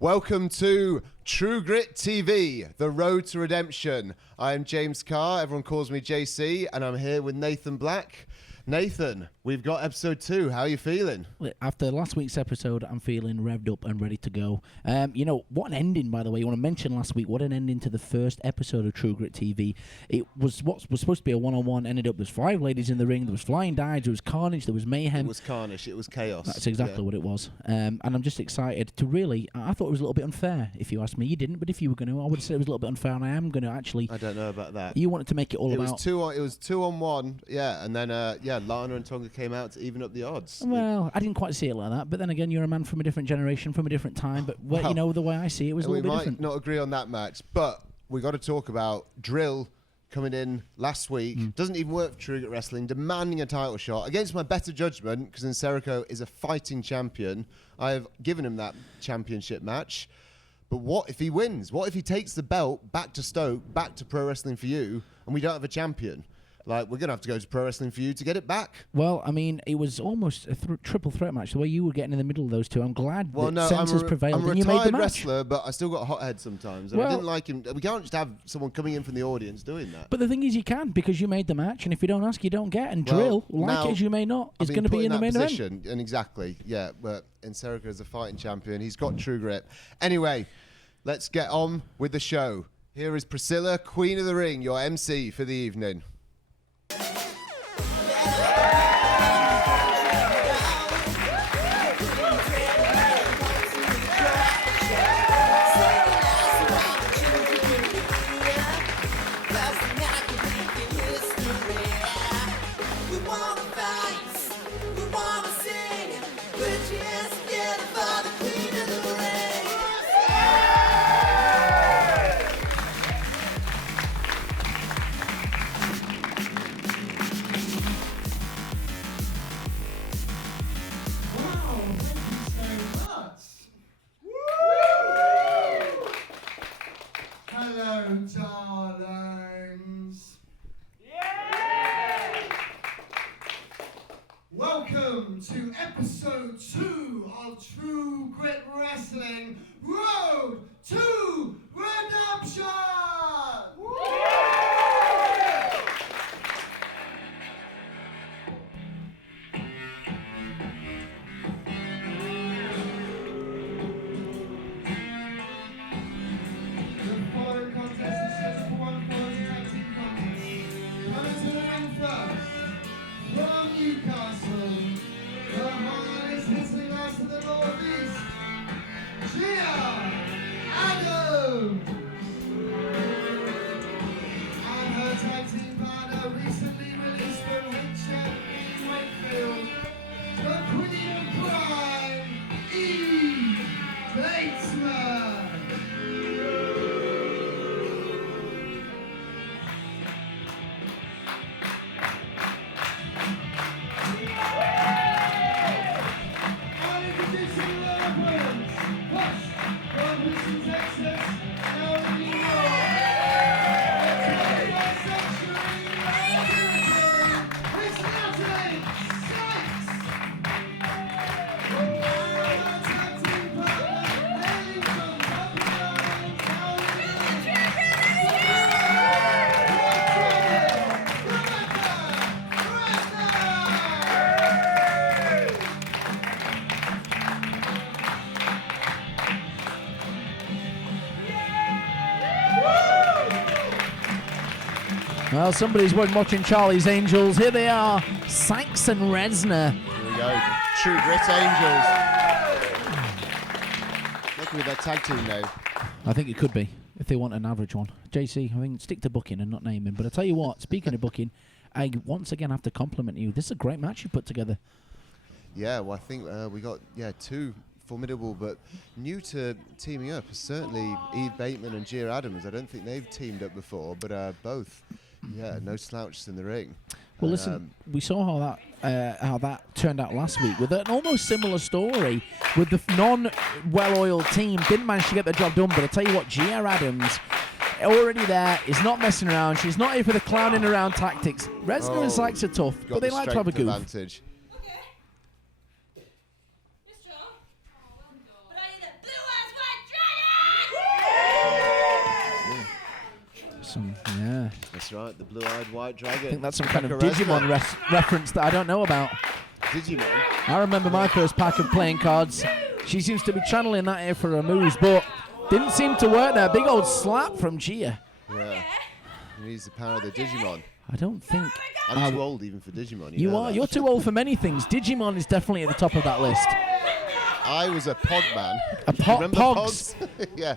Welcome to True Grit TV, the road to redemption. I am James Carr, everyone calls me JC, and I'm here with Nathan Black. Nathan, we've got episode 2. How are you feeling? After last week's episode, I'm feeling revved up and ready to go. What an ending, by the way. You want to mention last week, what an ending to the first episode of True Grit TV. It was what was supposed to be a one-on-one, ended up, there's 5 ladies in the ring, there was flying dives, there was carnage, there was mayhem. It was carnage, it was chaos. That's exactly what it was. And I'm just excited to really, I thought it was a little bit unfair, if you asked me. You didn't, but if you were going to, I would have said it was a little bit unfair, and I am going to actually. I don't know about that. You wanted to make it all it about. It was 2-on-1, yeah, and then, Lana and Tonga came out to even up the odds. Well, I didn't quite see it like that, but then again, you're a man from a different generation, from a different time, but the way I see it was a little bit different. We might not agree on that match, but we got to talk about Drill coming in last week. Doesn't even work for True Grit Wrestling, demanding a title shot against my better judgment, because Nsereko is a fighting champion. I have given him that championship match. But what if he wins? What if he takes the belt back to Stoke, back to Pro Wrestling For You, and we don't have a champion? Like, we're going to have to go to Pro Wrestling For You to get it back. Well, I mean, it was almost a triple threat match. The way you were getting in the middle of those two, I'm glad that senses prevailed. I'm a and you made the retired match. wrestler, but I still got a hothead sometimes. And I didn't like him. We can't just have someone coming in from the audience doing that. But the thing is, you can, because you made the match, and if you don't ask, you don't get. And Drill, like it as you may not, is going to be in the main event. And exactly, yeah. But Nsereko is a fighting champion. He's got True Grit. Anyway, let's get on with the show. Here is Priscilla, Queen of the Ring, your MC for the evening. Darlings. Welcome to episode 2 of True Grit Wrestling, Road to Redemption! Well, somebody's watching Charlie's Angels. Here they are, Sykes and Reznor. Here we go, True Grit Angels. Look at that tag team name. I think it could be, if they want an average one. JC, I think stick to booking and not naming. But I tell you what, speaking of booking, I once again have to compliment you. This is a great match you put together. Yeah, well, I think we got 2 formidable but new to teaming up. Certainly Eve Bateman and Gia Adams. I don't think they've teamed up before, but both. Yeah, no slouches in the ring. Well, listen, we saw how that turned out last week with an almost similar story with the non-well-oiled team. Didn't manage to get the job done, but I tell you what, Gia Adams already there, is not messing around. She's not here for the clowning around tactics. Reznor and Sykes are tough, but they like to have a goof. Advantage. Okay. Yes, John. But I need a blue-eyes white Yeah. That's right, the blue-eyed white dragon. I think that's some kind of Rebecca Digimon Reznor. reference that I don't know about. Digimon? I remember my first pack of playing cards. She seems to be channeling that here for her moves, but didn't seem to work there. Big old slap from Gia. Yeah. He needs the power of the Digimon. I don't think... I'm too old even for Digimon. You know are. that. You're too old for many things. Digimon is definitely at the top of that list. I was a Pog man. Remember Pogs? Yeah.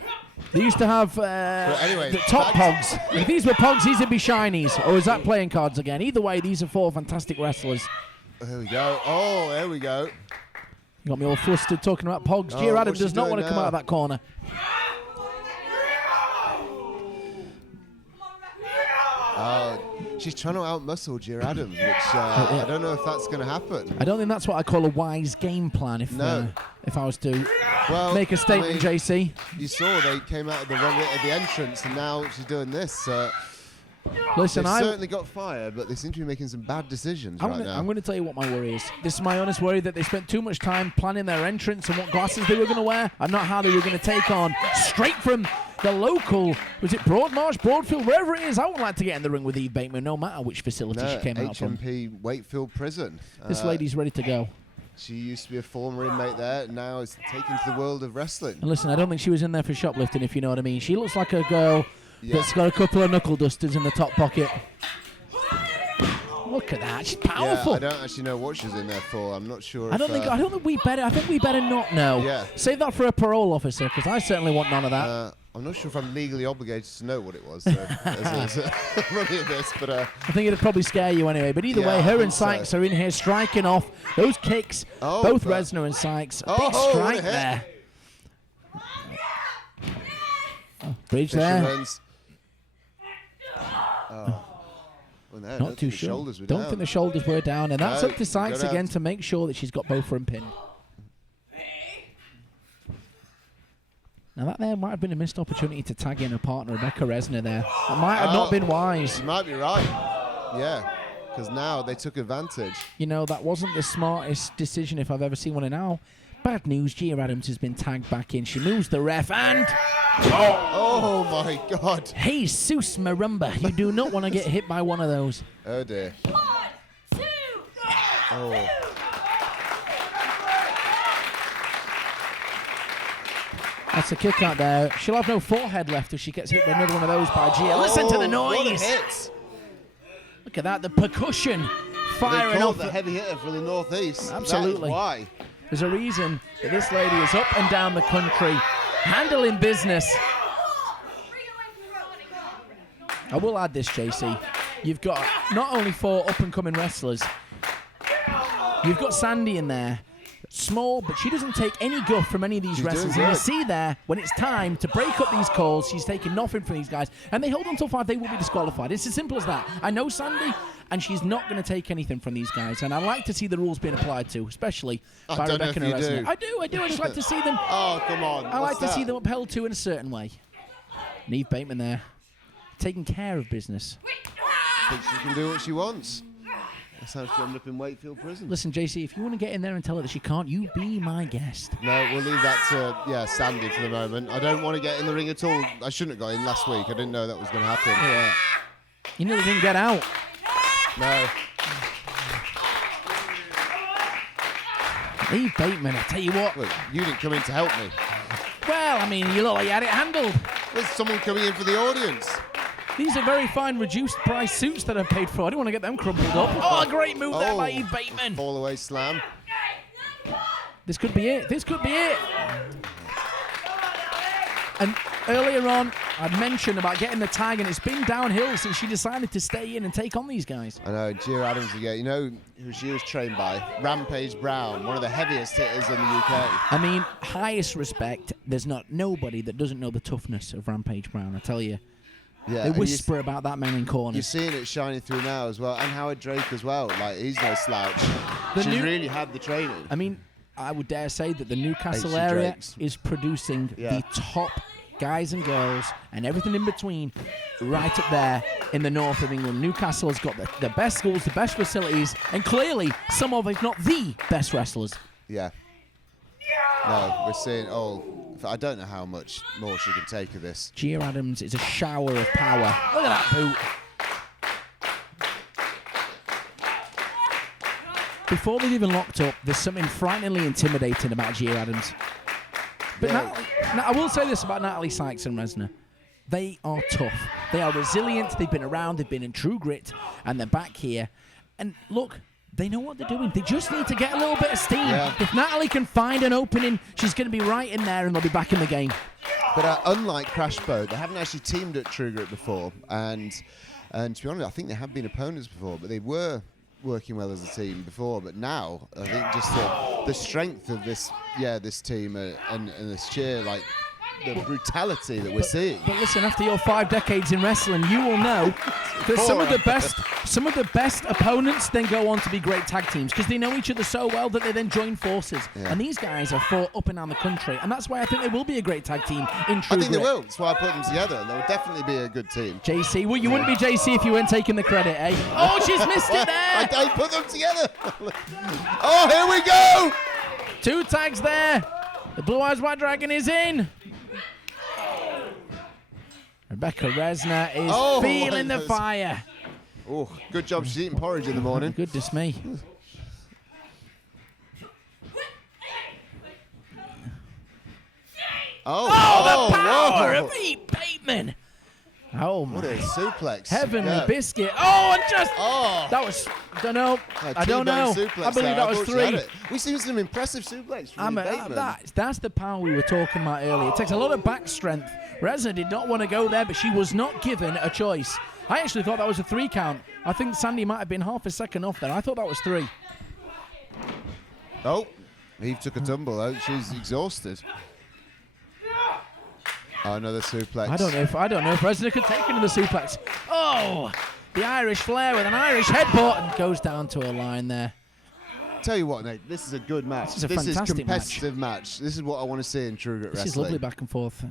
They used to have anyway, the top Pogs. If these were Pogs, these would be Shinies. Or is that playing cards again? Either way, these are 4 fantastic wrestlers. There we go. Oh, there we go. You got me all flustered talking about Pogs. Gia Adam does not want to come out of that corner. She's trying to outmuscle Gia Adam, which I don't know if that's going to happen. I don't think that's what I call a wise game plan if I was to make a statement, JC. You saw they came out of the wrong at the entrance, and now she's doing this. Listen, They've certainly got fired, but they seem to be making some bad decisions right now. I'm going to tell you what my worry is. This is my honest worry, that they spent too much time planning their entrance and what glasses they were going to wear, and not how they were going to take on straight from the local, was it Broadmarsh, Broadfield, wherever it is. I would like to get in the ring with Eve Bateman, no matter which facility she came out from. HMP Wakefield Prison. This lady's ready to go. She used to be a former inmate there, now is taken to the world of wrestling. And listen, I don't think she was in there for shoplifting, if you know what I mean. She looks like a girl that's got a couple of knuckle dusters in the top pocket. Look at that, she's powerful. Yeah, I don't actually know what she's in there for. I'm not sure. I think we better not know. Yeah. Save that for a parole officer, because I certainly want none of that. I'm not sure if I'm legally obligated to know what it was. As running at this, but I think it'd probably scare you anyway. But either way, her and Sykes are in here striking off those kicks. Both Reznor and Sykes. Big strike there. Bridge there. Well, not too sure. Don't think the shoulders were down, and that's up to Sykes again to make sure that she's got both of them pinned. Now that there might have been a missed opportunity to tag in her partner Rebecca Reznor there. That might have not been wise. You might be right. Yeah, because now they took advantage. You know, that wasn't the smartest decision if I've ever seen one. And now, bad news, Gia Adams has been tagged back in. She moves the ref and... Oh my God. Jesus Marumba, you do not want to get hit by one of those. Oh dear. 1, 2, oh. That's a kick out there. She'll have no forehead left if she gets hit by another one of those by Gia. Listen to the noise. What a hit. Look at that, the percussion firing off. The heavy hitter from the northeast. Absolutely. Why? There's a reason that this lady is up and down the country, handling business. I will add this, JC. You've got not only 4 up-and-coming wrestlers, you've got Sandy in there. Small, but she doesn't take any guff from any of these wrestlers. And you see there, when it's time to break up these calls, she's taking nothing from these guys. And they hold on till 5, they will be disqualified. It's as simple as that. I know Sandy, and she's not going to take anything from these guys. And I like to see the rules being applied to, especially by Rebecca and Reznor. I do. I just like to see them. Oh, come on. I like to see them upheld to in a certain way. And Eve Bateman there, taking care of business. Thinks she can do what she wants. That's how she ended up in Wakefield Prison. Listen, JC, if you want to get in there and tell her that she can't, you be my guest. No, we'll leave that to Sandy for the moment. I don't want to get in the ring at all. I shouldn't have got in last week. I didn't know that was going to happen. Yeah. You nearly didn't get out. No. Eve Bateman, I tell you what. Look, you didn't come in to help me. Well, I mean, you look like you had it handled. There's someone coming in for the audience. These are very fine reduced price suits that I've paid for. I don't want to get them crumpled up. Oh, a great move there by Eve Bateman. Fall away slam. This could be it. This could be it. And earlier on, I'd mentioned about getting the tag, and it's been downhill since she decided to stay in and take on these guys. I know, Gia Adams again. You know who she was trained by? Rampage Brown, one of the heaviest hitters in the UK. I mean, highest respect. There's not nobody that doesn't know the toughness of Rampage Brown, I tell you. Yeah, they whisper about that man in corners. You're seeing it shining through now as well. And Howard Drake as well. Like, he's no slouch. She really had the training. I mean, I would dare say that the Newcastle area is producing the top guys and girls and everything in between right up there in the north of England. Newcastle has got the best schools, the best facilities, and clearly some of, if not the best wrestlers. Yeah. No, we're seeing, I don't know how much more she can take of this. Gia Adams is a shower of power. Look at that boot. Before they've even locked up, there's something frighteningly intimidating about Gia Adams. But I will say this about Natalie, Sykes and Reznor. They are tough. They are resilient. They've been around. They've been in true grit. And they're back here. And look, they know what they're doing. They just need to get a little bit of steam. Yeah. If Natalie can find an opening, she's going to be right in there and they'll be back in the game. But unlike Crash Boat, they haven't actually teamed at True Grit before. And to be honest, I think they have been opponents before, but they were working well as a team before. But now, I think just the strength of this team and the sheer, like, the brutality that we're seeing. But listen, after your 5 decades in wrestling, you will know that some of the best opponents then go on to be great tag teams because they know each other so well that they then join forces. Yeah. And these guys are fought up and down the country, and that's why I think they will be a great tag team in True I think Grit. they will. That's why I put them together. They'll definitely be a good team. JC, well, you wouldn't be JC if you weren't taking the credit, eh? Oh, she's missed it there. I put them together. Oh, here we go. 2 tags there. The Blue Eyes White Dragon is in. Rebecca Reznor is feeling the fire. Oh, good job she's eating porridge in the morning. Goodness me. The power of Eve Bateman. Oh, my. What a suplex. Heavenly biscuit. Oh, and just... that was... I don't know. I believe that was 3. We've seen some impressive suplex from Bateman. That's the power we were talking about earlier. It takes a lot of back strength. Reznor did not want to go there, but she was not given a choice. I actually thought that was a 3 count. I think Sandy might have been half a second off there. I thought that was 3. Oh, Eve took a tumble though. She's exhausted. Oh, another suplex. I don't know if Reznor could take another suplex. Oh, the Irish flair with an Irish headbutt and goes down to a line there. Tell you what, Nate, this is a good match. This is a fantastic competitive match. This is what I want to see in True Grit Wrestling. This is lovely back and forth.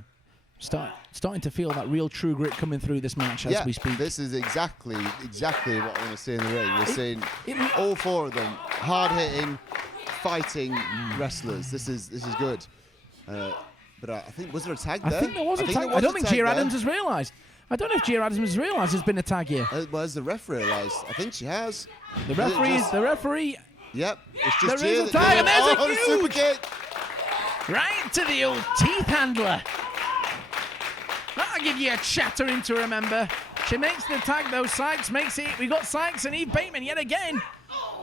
Starting to feel that real True Grit coming through this match as we speak. This is exactly what I want to see in the ring. We're seeing all 4 of them hard-hitting, fighting wrestlers. This is good. But I think, was there a tag there? I think there was a tag. I don't think Gia Adams has realised. I don't know if Gia Adams has realised there's been a tag here. Well, has the ref realised? I think she has. The referee. Yep. It's just there is a tag, and there's a huge super kick. Right to the old teeth handler. That'll give you a chattering to remember. She makes the tag though. Sykes makes it. We got Sykes and Eve Bateman yet again.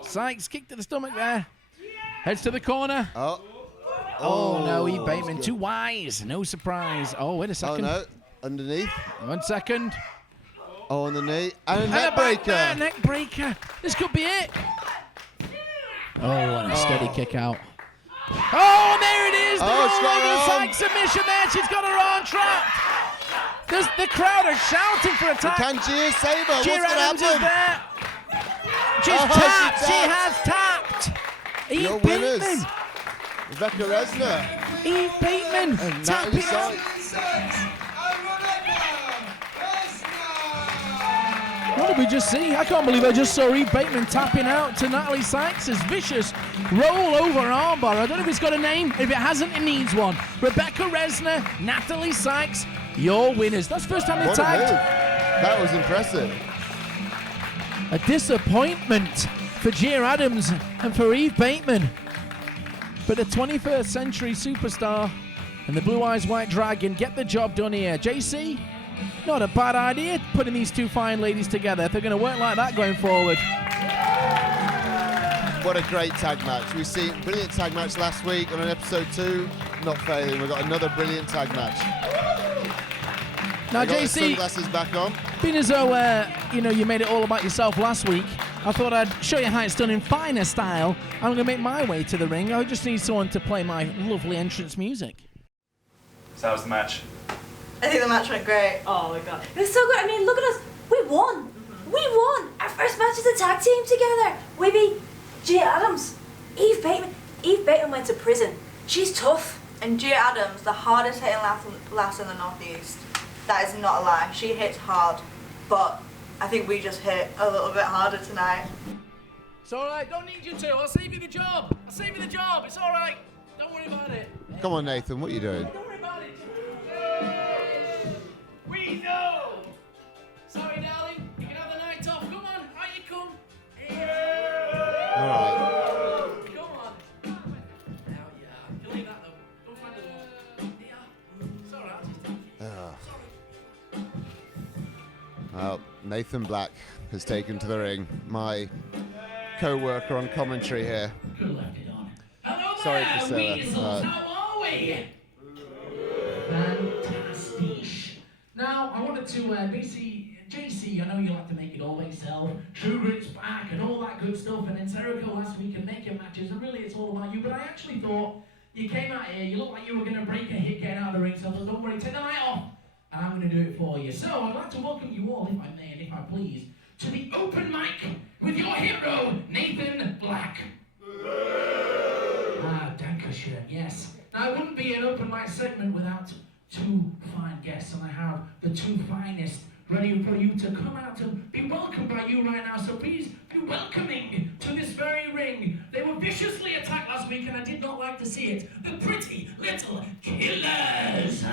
Sykes kick to the stomach there. Heads to the corner. Oh no, Eve Bateman too wise. No surprise. Oh, wait a second. Oh no, underneath. 1 second. Oh, on the knee. And a neck breaker. Neck breaker. This could be it. Oh, and a steady kick out. Oh, and there it is. She's got her arm. Sykes submission there. She's got her arm trapped. The crowd are shouting for a tag. Can Gia save her? Gia Adams is there. She's tapped. She has tapped. Eve Bateman. Rebecca Reznor. Eve Bateman. And Natalie Sykes. What did we just see? I can't believe I just saw Eve Bateman tapping out to Natalie Sykes' vicious roll over armbar. I don't know if it's got a name. If it hasn't, it needs one. Rebecca Reznor, Natalie Sykes, your winners. That's the first time they tagged. That was impressive. A disappointment for Gia Adams and for Eve Bateman. But the 21st century superstar and the Blue Eyes White Dragon get the job done here. JC, not a bad idea putting these 2 fine ladies together if they're going to work like that going forward. What a great tag match. We've seen a brilliant tag match last week on episode 2. Not failing. We've got another brilliant tag match. Now, JC, sunglasses back on. Being as though you made it all about yourself last week, I thought I'd show you how it's done in finer style. I'm going to make my way to the ring. I just need someone to play my lovely entrance music. So how was the match? I think the match went great. Oh my god. It was so good. I mean, look at us. We won. We won. Our first match as a tag team together. We beat Gia Adams, Eve Bateman. Eve Bateman went to prison. She's tough. And Gia Adams, the hardest hitting lass in the Northeast. That is not a lie. She hits hard, but I think we just hit a little bit harder tonight. It's all right. Don't need you to. I'll save you the job. It's all right. Don't worry about it. Come on, Nathan. What are you doing? Don't worry about Well, Nathan Black has taken to the ring. My co-worker on commentary here. Could have left it on. Hello Sorry, there, Priscilla. weasels. How are we? Fantastic. Now, I wanted to JC, I know you like to make it all yourself. True Grit's back and all that good stuff. And Nsereko last week and making matches. And really, it's all about you. But I actually thought you came out here, you looked like you were going to break a hit getting out of the ring. So I thought, don't worry, take the night off. And I'm going to do it for you. So I'd like to welcome you all, if I may and if I please, to the open mic with your hero, Nathan Black. Dankeschön, yes. Now, it wouldn't be an open mic segment without two fine guests, and I have the two finest ready for you to come out and be welcomed by you right now. So please be welcoming to this very ring. They were viciously attacked last week, and I did not like to see it. The Pretty Little Killers.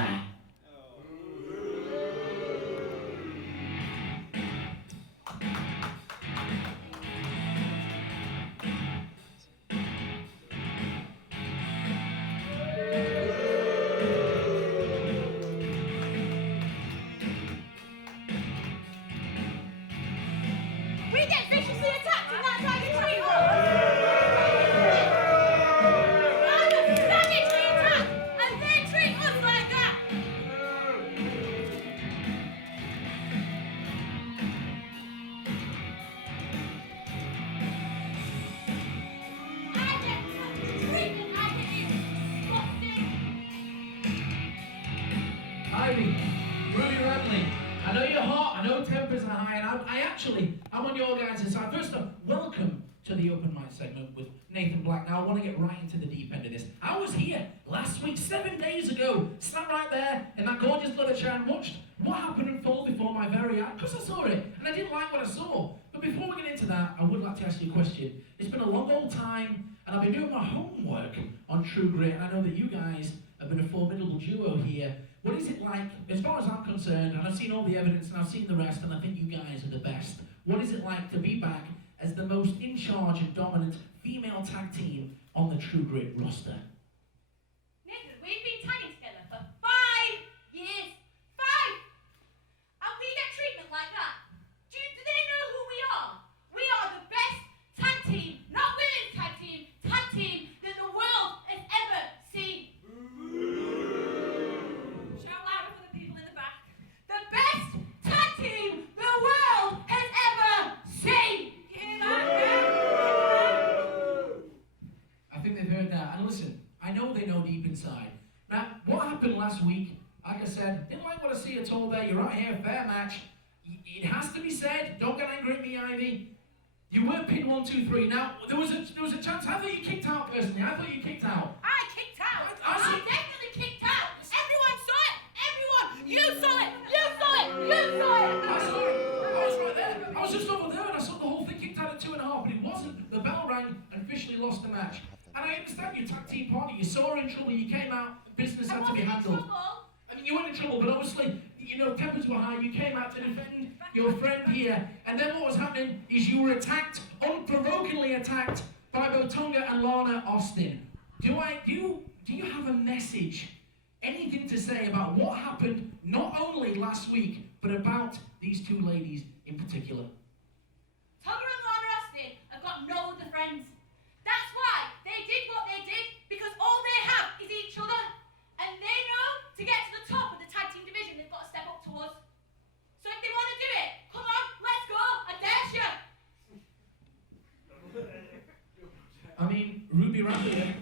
I'm on your guys' side. First up, welcome to the open mic segment with Nathan Black. Now I want to get right into the deep end of this. I was here last week, 7 days ago, sat right there in that gorgeous leather chair and watched what happened unfold before my very eyes, because I saw it, and I didn't like what I saw. But before we get into that, I would like to ask you a question. It's been a long old time, and I've been doing my homework on True Grit, and I know that you guys have been a formidable duo here. What is it like, as far as I'm concerned, and I've seen all the evidence, and I've seen the rest, and I think you guys are the best. What is it like to be back as the most in charge and dominant female tag team on the True Grit roster? Nathan, we've been tagging together for 5 years. 5! And we get treatment like that. Do they know who we are? We are the best tag team, not women's tag team that the world has ever seen. Shout louder for the people in the back. The best tag team the world has ever seen. I think they've heard that. And listen, I know they know deep inside. Now, what happened last week, like I said, didn't like what I see at all there. You're right here, fair match. It has to be said. Don't get angry at me, Ivy. You were pinned 1, 2, 3. Now, there was a chance. I thought you kicked out personally. I thought you kicked out. I kicked out. I definitely kicked out. Everyone saw it. Everyone. You saw it. You saw it. You saw it. I saw it. I was right there. I was just over there and I saw the whole thing kicked out at 2.5, but it wasn't. The bell rang and officially lost the match. And I understand your tag team partner. You saw her in trouble. You came out. Business had to be handled. I mean, you weren't in trouble, but obviously, you know, tempers were high. You came out to defend your friend here. And then what was happening is you were attacked, unprovokingly attacked, by both Tonga and Lana Austin. Do you have a message, anything to say about what happened not only last week, but about these two ladies in particular? Tonga and Lana Austin have got no other friends. That's why they did what they did, because all they have is each other. And they know to get to the top of the tag team division, they've got to step up to us. So if they want to do it, come on, let's go, I dare you. I mean, Ruby Raffia.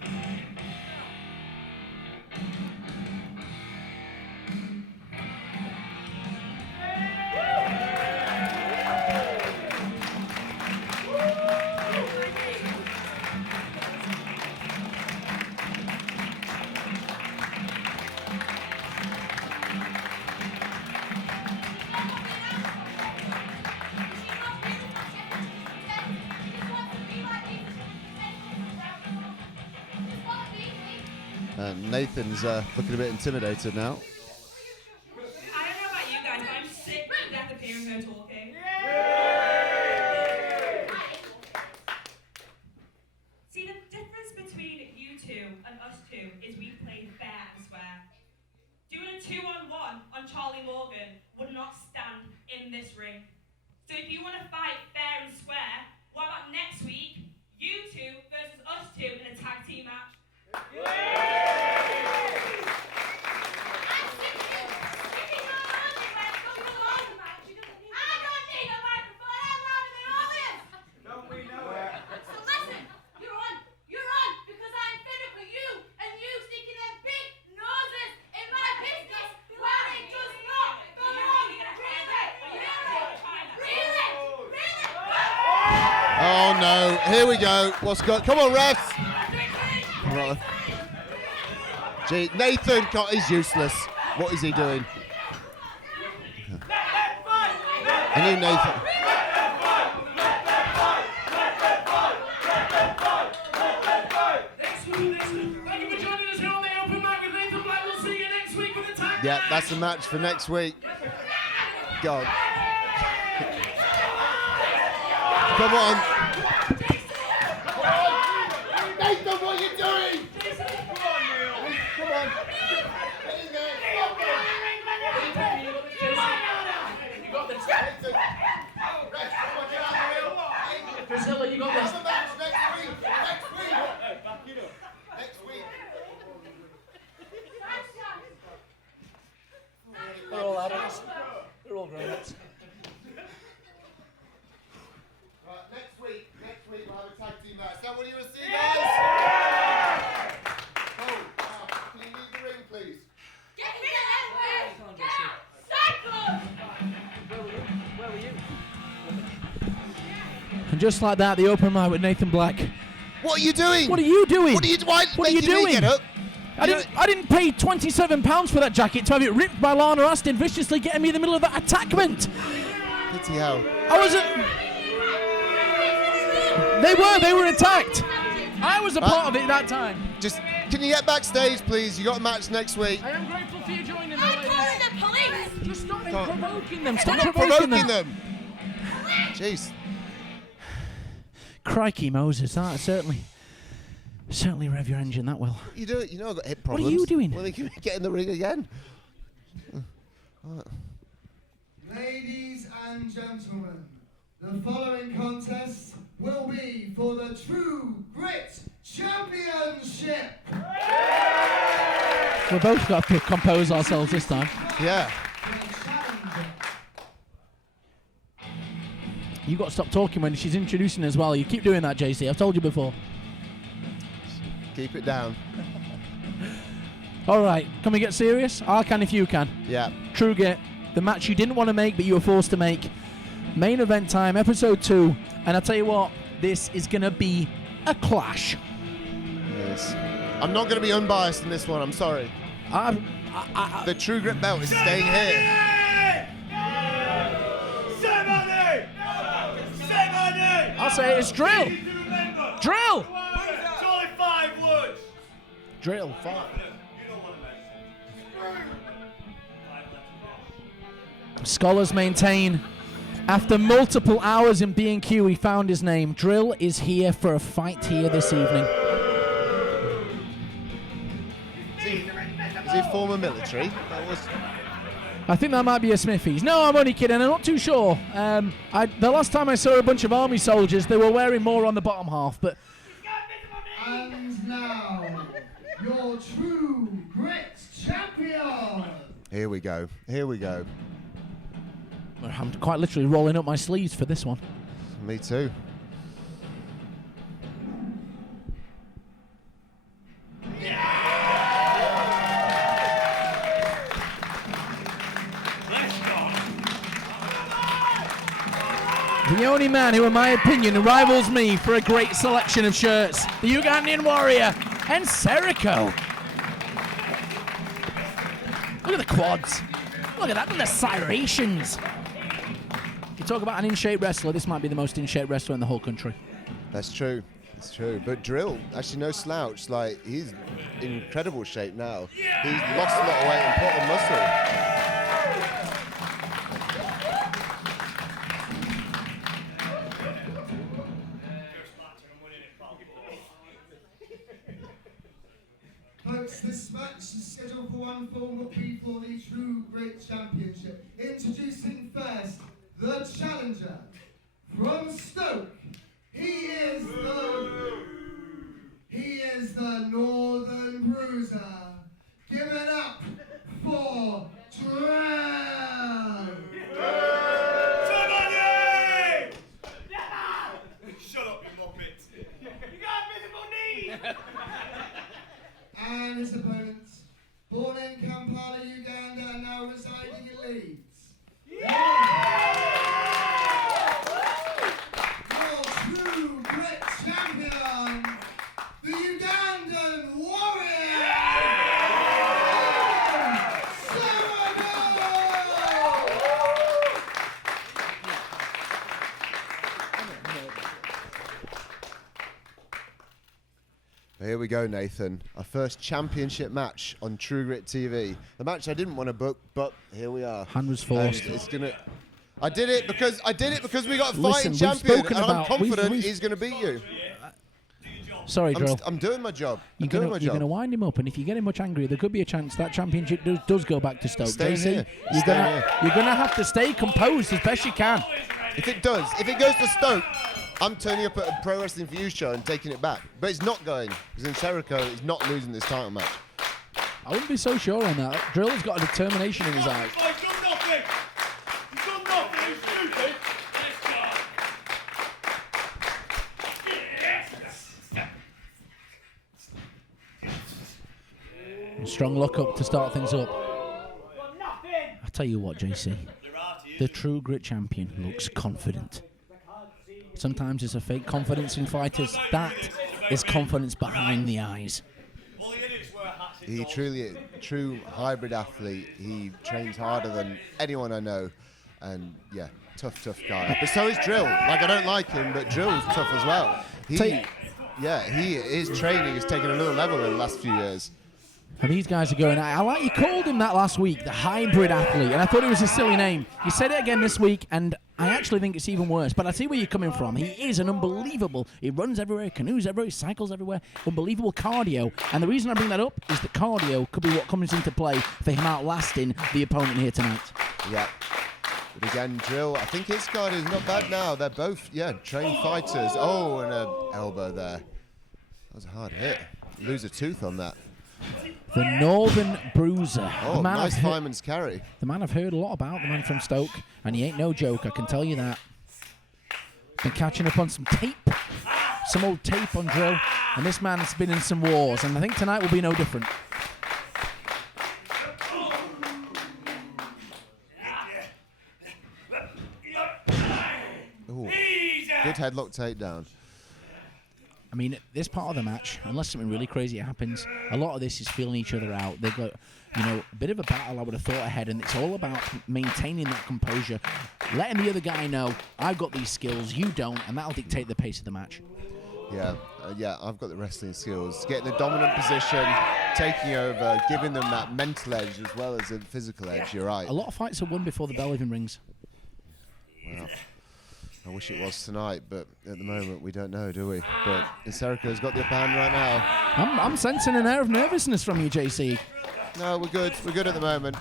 Nathan's looking a bit intimidated now. I don't know about you guys, but I'm sick to death of hearing her talking. See, the difference between you two and us two is we played fair, I swear. Doing a 2-on-1 on Charlie Morgan would not stand stand in this ring. So if you want to fight fair and square, what about next week, you two versus us two in a tag team match? Oh no, here we go. What's going? Come on, refs. Right. Gee, Nathan is useless. What is he doing? I knew Nathan. Thank you for joining us here on the Open Mic with Nathan Black. We'll see you next week with the tag. Yeah, that's the match for next week. Go on. Come on. Nathan, what are you doing? Come on. Get in there. You got this. Priscilla, you got this. Have a match next week. Next week. They're all adults. They're all grown-ups. Right, next week we'll have a tag team match. Is that what you want to see, guys? Oh, now, can you leave the ring, please? Get rid of that Sykes! Where were you? And just like that, the Open Mic with Nathan Black. What are you doing? What are you doing? What are you doing? Get up. I didn't pay £27 for that jacket to have it ripped by Lana Aston, viciously getting me in the middle of that attackment. Pity hell. I wasn't. They were attacked. I was a part of it that time. Just, can you get backstage, please? You got a match next week. I am grateful for you joining them. I'm calling the police! Just stop provoking them. Stop Stop provoking them. Jeez. Crikey Moses, that certainly rev your engine that well. You do it. You know I've got hip What problems. are you doing? Well, can we get in the ring again? Ladies and gentlemen, the following contest will be for the True Grit Championship. We've both got to compose ourselves this time. Yeah. You got to stop talking when she's introducing as well. You keep doing that, JC. I've told you before. Keep it down. All right, can we get serious? I can if you can. Yeah. True Grit, the match you didn't want to make but you were forced to make. Main event time, episode 2. And I tell you what, this is going to be a clash. Yes. I'm not going to be unbiased in this one. I'm sorry. The True Grit belt is staying here. I'll say it's Drill. Drill. It's only 5 words. Drill. 5. Scholars maintain after multiple hours in B&Q he found his name. Drill is here for a fight here this evening. Is he former military? That was. I think that might be a Smithies. No, I'm only kidding. I'm not too sure. The last time I saw a bunch of army soldiers, they were wearing more on the bottom half. But And now, your True Grit Champion. Here we go. Here we go. I'm quite literally rolling up my sleeves for this one. Me too. The only man who, in my opinion, rivals me for a great selection of shirts, the Ugandan warrior, Nsereko. Look at the quads. Look at that, look at the serrations. You talk about an in-shape wrestler, this might be the most in-shape wrestler in the whole country. That's true. It's true. But Drill, actually no slouch. Like, he's in incredible shape now. He's lost a lot of weight and put on muscle. Folks, this match is scheduled for one fall, but be for the True Grit Championship. Introducing first. deciding elites. Your true grit champion, the Ugandan warrior, Nsereko! Here we go, Nathan. Our first championship match on True Grit TV. The match I didn't want to book, but here we are. Hand was forced. And it's gonna. I did it because we got a Listen, fighting we've champion, spoken and I'm about- confident we've- he's going to beat you. Sorry, Drill. I'm doing my job. You're doing my going to job. wind him up, and if you get him much angrier, there could be a chance that championship does go back to Stoke. Stay JC, here. You're Stay going here. to have to stay composed as best you can. If it goes to Stoke, I'm turning up at a Pro Wrestling For You show and taking it back. But it's not going, because Nsereko is not losing this title match. I wouldn't be so sure on that. Drill's got a determination in his eyes. He's done nothing. He's done nothing. He's stupid. Strong look up to start things up. I tell you what, JC. The True Grit champion looks confident. Sometimes it's a fake confidence in fighters. That is confidence behind the eyes. He truly, true hybrid athlete. He trains harder than anyone I know, and yeah, tough guy. But so is Drill. Like, I don't like him, but Drill's tough as well. His training has taken another level in the last few years. And these guys are going, I like you called him that last week, the hybrid athlete, and I thought it was a silly name. You said it again this week, and I actually think it's even worse. But I see where you're coming from. He is an unbelievable. He runs everywhere, canoes everywhere, he cycles everywhere. Unbelievable cardio. And the reason I bring that up is that cardio could be what comes into play for him outlasting the opponent here tonight. Yeah. But again, Drill, I think his card is not bad now. They're both, trained fighters. Oh, and an elbow there. That was a hard hit. Lose a tooth on that. The Northern Bruiser. Oh, nice fireman's carry. The man I've heard a lot about, the man from Stoke, and he ain't no joke, I can tell you that. Been catching up on some tape, some old tape on Drill, and this man's been in some wars, and I think tonight will be no different. Ooh, good headlock takedown. I mean, this part of the match, unless something really crazy happens, a lot of this is feeling each other out. They've got, a bit of a battle, I would have thought, ahead, and it's all about maintaining that composure, letting the other guy know, I've got these skills, you don't, and that'll dictate the pace of the match. Yeah, I've got the wrestling skills. Getting the dominant position, taking over, giving them that mental edge as well as a physical edge, you're right. A lot of fights are won before the bell even rings. Well, I wish it was tonight, but at the moment we don't know, do we? But Nsereko's got the upper hand right now. I'm sensing an air of nervousness from you, JC. No, we're good. We're good at the moment.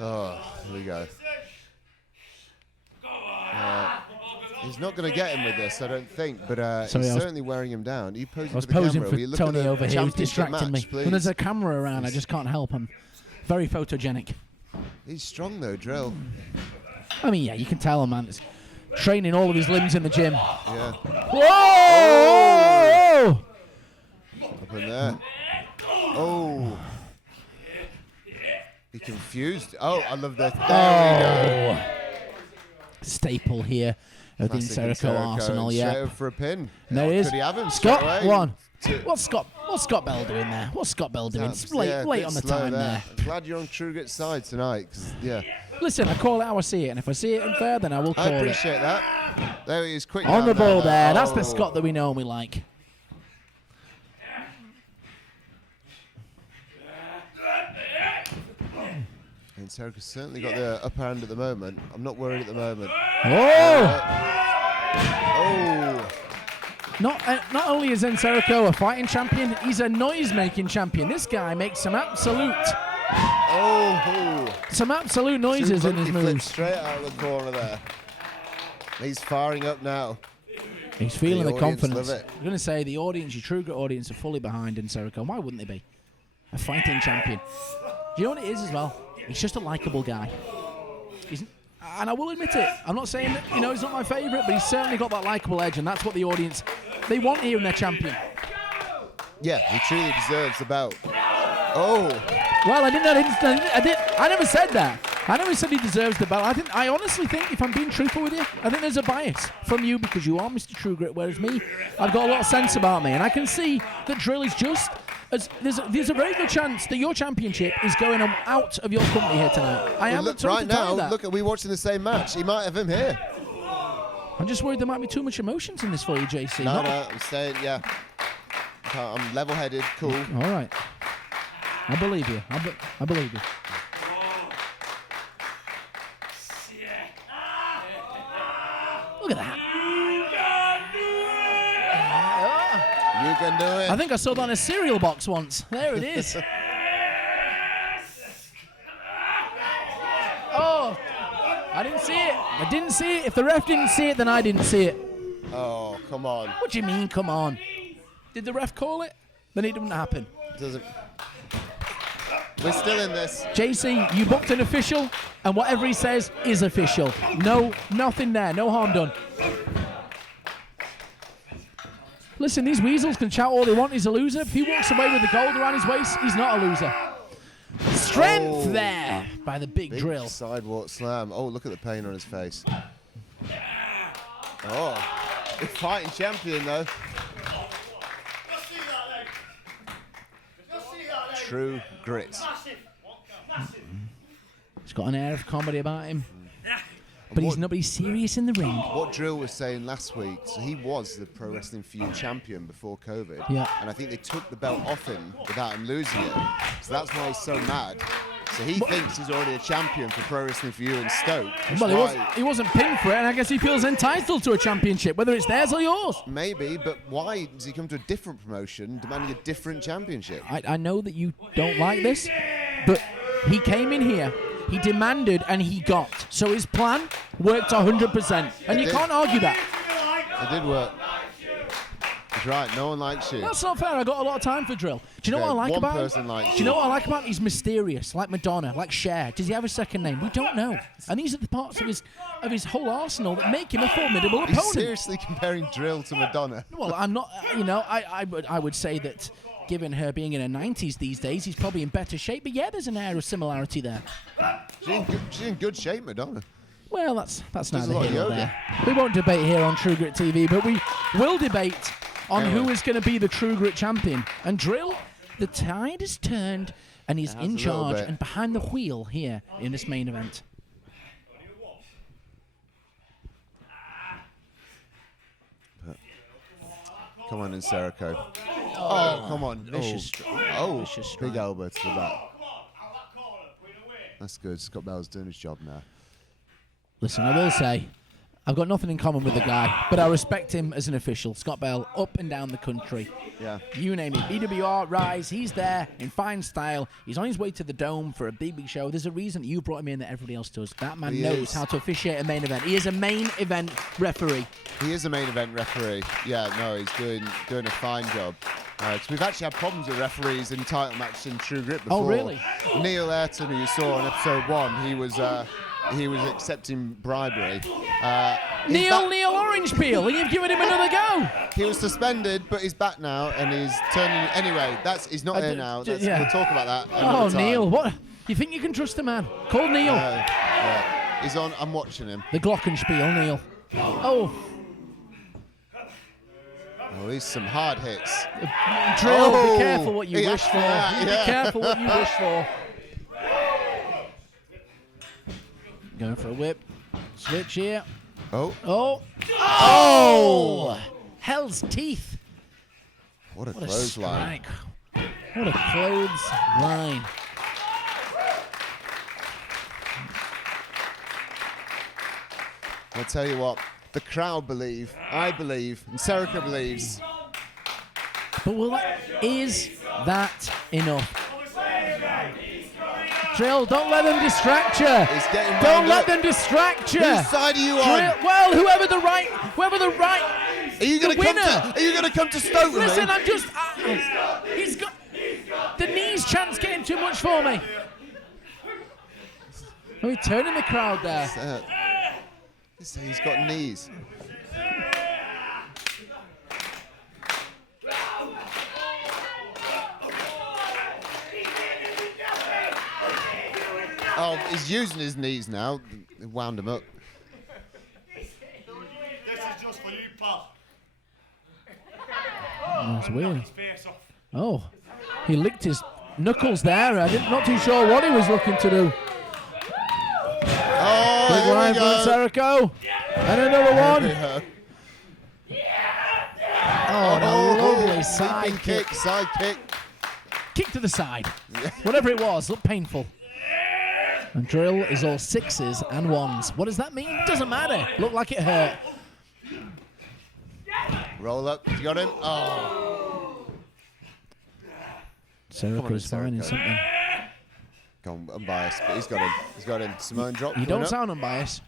Oh, here we go. He's not going to get him with this, I don't think, but he's certainly wearing him down. He posing I was for the posing camera. for Will you look Tony at the over here, who's championship distracting match, me. please? When there's a camera around, I just can't help him. Very photogenic. He's strong though, Drill. I mean, yeah, you can tell him, man. It's training all of his limbs in the gym. Yeah. Whoa! Up in there. Oh. He confused. Oh, I love that. There we go. Staple here of the Classic Nsereko Arsenal, Straight yeah. over for a pin. And there he is. Could he have him straight Scott, away? one. Two. What's Scott Bell doing there? What's Scott Bell doing? It's late a on bit the slow time there. I'm glad you're on True Grit's side tonight. Listen, I call it how I see it, and if I see it unfair, then I will call I it. appreciate that. There he is, quick On the down ball there. That's the Oh. Scott that we know and we like. And Nsereko's certainly got the upper hand at the moment. I'm not worried at the moment. Oh! Oh! Not only is Nsereko a fighting champion, he's a noise-making champion. This guy makes some absolute noises in his Two monkey flips moves. straight out of the corner there. He's firing up now. He's feeling the audience confidence. love it. I'm going to say the audience, your True Grit audience, are fully behind Nsereko. Why wouldn't they be? A fighting champion. Do you know what it is as well? He's just a likable guy. And I will admit it. I'm not saying that, he's not my favourite, but he's certainly got that likable edge, and that's what the audience They want hearing their champion. Yeah, he truly deserves the belt. Oh. Well, I never said that. I never said he deserves the belt. I honestly think, if I'm being truthful with you, I think there's a bias from you because you are Mr. True Grit, whereas me, I've got a lot of sense about me, and I can see that Drill is just as there's a very good chance that your championship is going out of your company here tonight. I am look, right now. Look, are we watching the same match? He might have him here. I'm just worried there might be too much emotions in this for you, JC. No, I'm saying, yeah. I'm level-headed, cool. All right. I believe you. I believe you. Look at that. You can do it. I think I saw that in a cereal box once. There it is. Oh, I didn't see it. I didn't see it. If the ref didn't see it, then I didn't see it. Oh, come on. What do you mean, come on? Did the ref call it? Then it didn't happen. Doesn't. We're still in this. JC, you booked an official, and whatever he says is official. No, nothing there. No harm done. Listen, these weasels can shout all they want. He's a loser. If he walks away with the gold around his waist, he's not a loser. Strength there by the big Drill. Sidewalk slam. Oh, look at the pain on his face. Oh, the fighting champion though. True Grit. He's got an air of comedy about him. But he's serious in the ring. What Drill was saying last week, so he was the Pro Wrestling Feud champion before COVID. Yeah. And I think they took the belt off him without him losing it. So that's why he's so mad. So he thinks he's already a champion for Pro Wrestling Feud in Stoke. Well, he wasn't pinned for it, and I guess he feels entitled to a championship, whether it's theirs or yours. Maybe, but why does he come to a different promotion demanding a different championship? I know that you don't like this, but he came in here, he demanded, and he got. So his plan worked 100%, and you can't argue that. It did work. He's right, no one likes you. That's not fair. I got a lot of time for Drill. Do you know what I like one about him? person likes Do you know what I like about him? He's mysterious, like Madonna, like Cher. Does he have a second name? We don't know. And these are the parts of his whole arsenal that make him a formidable opponent. He's seriously comparing Drill to Madonna. Well, I'm not. I would say that, given her being in her 90s these days, he's probably in better shape. But yeah, there's an air of similarity there. She's in good shape, Madonna. Well, that's neither a lot of here nor yoga. there. We won't debate here on True Grit TV, but we will debate on who is going to be the True Grit champion. And Drill, the tide has turned, and he's in charge and behind the wheel here in this main event. Come on, Nsereko. Oh, come on. Vicious Vicious strike. big elbow to the back. That's good. Scott Bell's doing his job now. Listen, I will say, I've got nothing in common with the guy, but I respect him as an official. Scott Bell, up and down the country. Yeah. You name it. BWR, Rise, he's there in fine style. He's on his way to the Dome for a big show. There's a reason that you brought him in that everybody else does. That man knows how to officiate a main event. He is a main event referee. He is a main event referee. Yeah, no, he's doing a fine job. Because we've actually had problems with referees in title matches in True Grit before. Oh, really? Neil Ayrton, who you saw in episode 1, he was accepting bribery. Neil Orange Peel, and you've given him another go. He was suspended, but he's back now, and he's turning. Anyway, he's not here now. We'll talk about that. Oh, time. Neil, what? You think you can trust a man? Call Neil. Yeah. He's on. I'm watching him. The Glockenspiel, Neil. Oh. Oh, these some hard hits. Drill, be careful what you wish for. Be careful what you wish for. Going for a whip. Switch here. Oh! Hell's teeth. What a clothesline. What a clothesline. I'll tell you what. The crowd believe. I believe. And Nsereko believes. But is that enough? Drill, don't let them distract you. Don't let them distract you. Whose side are you on? Well, whoever the right. Are you going to come to Stoke with me? Listen, I'm just. He's got the knees chant's getting too much for me. Are we turning the crowd there? He's got knees. Oh, he's using his knees now. They wound him up. This is just for you, pal. That's weird. His face off. Oh, he licked his knuckles there. Not too sure what he was looking to do. Oh, Big here line we from go. Nsereko. And another one. Oh, and a lovely side kick. Side kick. Kick to the side. Whatever it was, looked painful. And Drill is all 6s and 1s. What does that mean? Doesn't matter. Looked like it hurt. Roll up. You got him? Oh. Sereko's finding something. Go on, unbiased, but he's got him. He's got him. Simone drop. You coming don't up. sound unbiased.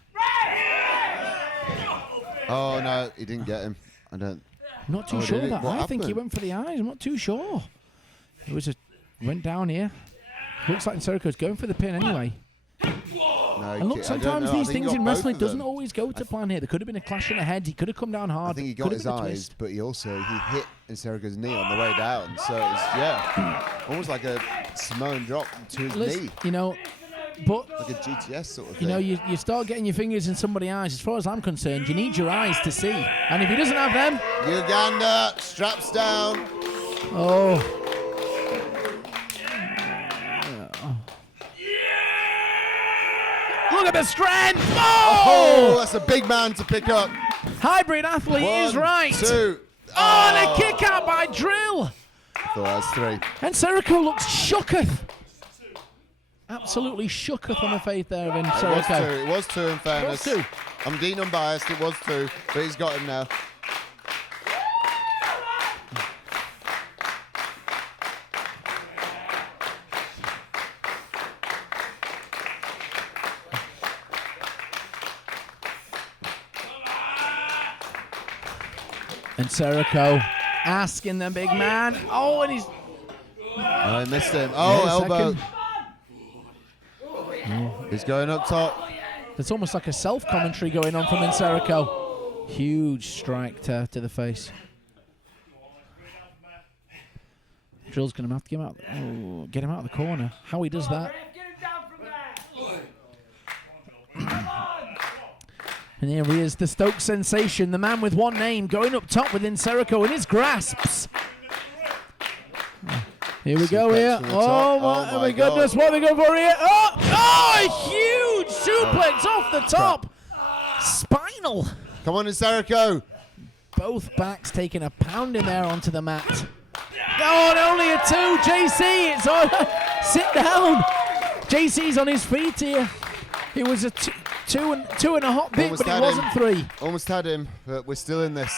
Oh, no. He didn't get him. I don't. I'm not too Oh, sure did he? that. What I think he happened? went for the eyes. I'm not too sure. It was went down here. Looks like Nsereko's going for the pin anyway. No, And look, I don't sometimes know. I these think he things got in both wrestling of them. doesn't always go to plan here. There could have been a clash in the head. He could have come down hard. I think he Could got have his been a eyes, twist. but he hit Nsereko's knee on the way down. So it was, almost like a Simone drop to his Listen, knee. you know, but Like a GTS sort of you thing. know, you start getting your fingers in somebody's eyes. As far as I'm concerned, you need your eyes to see. And if he doesn't have them, Uganda, straps down. oh. Look at the strength! Oh, Oh! that's a big man to pick up. Hybrid athlete is right. 2. Oh, and a kick out by Drill. I thought that was 3. And Nsereko looks shooketh. Absolutely shooketh on the faith there of It was 2. Nsereko. It was 2 in fairness. 2. I'm being unbiased. It was 2, but he's got him now. And Nsereko asking the big man. Oh, and he's Oh, I missed him. Oh, Yeah, elbow. second. He's going up top. There's almost like a self-commentary going on from Nsereko. Huge strike to the face. Drill's going to have to get him out of the corner. How he does that. And here he is, the Stoke sensation, the man with one name, going up top with Nsereko in his grasps. Here we go Suplex here. from the Oh, top. my, Oh my goodness, God. what are we going for here? Oh, a huge suplex off the top. Spinal. Come on, Nsereko. Both backs taking a pounding there onto the mat. Oh, and only a 2. JC, it's on. Sit down. JC's on his feet here. It was a two and a hot bit, Almost but it had wasn't him. 3. Almost had him, but we're still in this.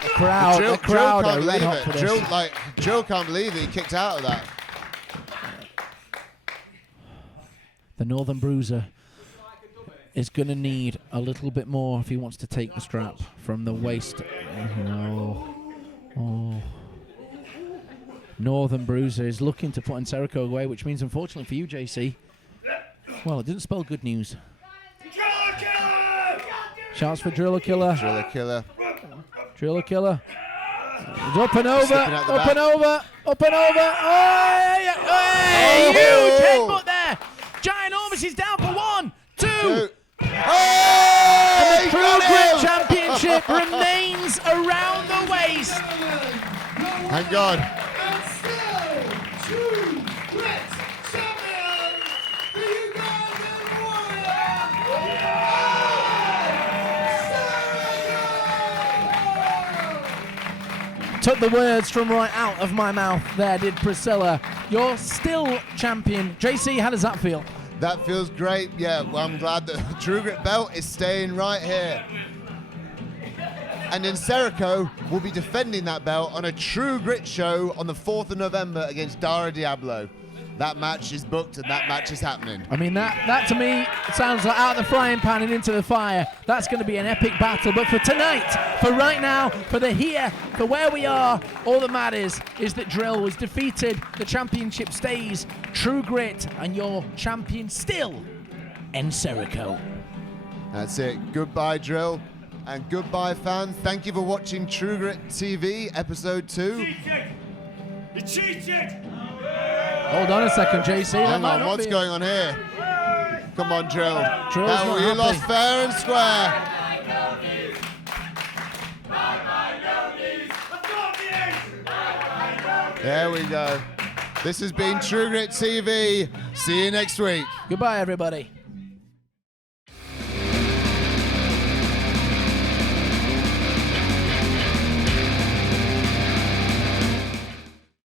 The crowd are can't red believe hot for it. this. Drill can't believe that he kicked out of that. The Northern Bruiser is going to need a little bit more if he wants to take the strap from the waist. Oh. Northern Bruiser is looking to put Nsereko away, which means, unfortunately for you, JC, well, it didn't spell good news. Shouts for Driller Killer. Driller killer. Driller Killer. It's up and over, Slipping out the up back. and over, up and over. Oh, hey, huge headbutt there. Ginormous is down for 1, 2. Oh, And the he True got Grit him! Championship remains around the waist. Thank God. And still, True Grit champion, the Ugandan Warrior, Nsereko! Took the words from right out of my mouth there, did Priscilla. You're still champion. JC, how does that feel? That feels great. Yeah, well, I'm glad that the True Grit belt is staying right here. And Nsereko will be defending that belt on a True Grit show on the 4th of November against Dara Diablo. That match is booked and that match is happening. I mean, that to me sounds like out of the frying pan and into the fire. That's going to be an epic battle. But for tonight, for right now, for the here, for where we are, all that matters is that Drill was defeated. The championship stays. True Grit, and your champion still, Nsereko. That's it. Goodbye, Drill. And goodbye, fans. Thank you for watching True Grit TV, Episode 2. He cheated! Hold on a second, JC. that Hang might on, not what's be- going on here? Come on, Drill. Drill's How not you happy. lost fair and square. There we go. This has been True Grit TV. See you next week. Goodbye, everybody.